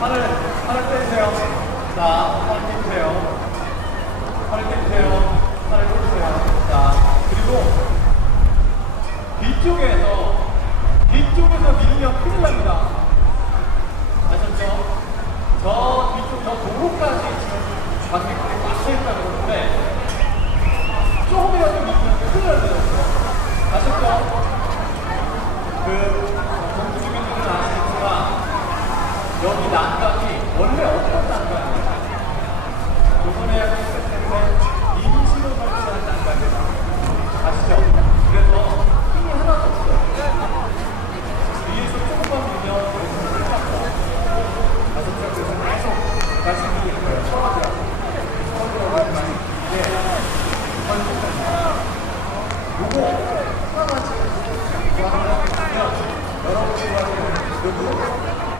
팔을, 팔을 빼주세요. 자, 팔을 빼주세요. 팔을 빼주세요. 팔을 빼주세요. 자, 그리고 뒤쪽에서, 뒤쪽에서 밀면 큰일 여기 난간이 원래 어떤 난간이에요? 요번에 임시로 설치한 난간이에요. 아시죠? 그래서 힘이 하나도 없어요. 위에서 조금만 보면 다섯 장에서 계속 다시 힘이 거예요. 처음이라고. 처음이라고 네. 많이 이게 요거 하나만 지금 여러분들과 그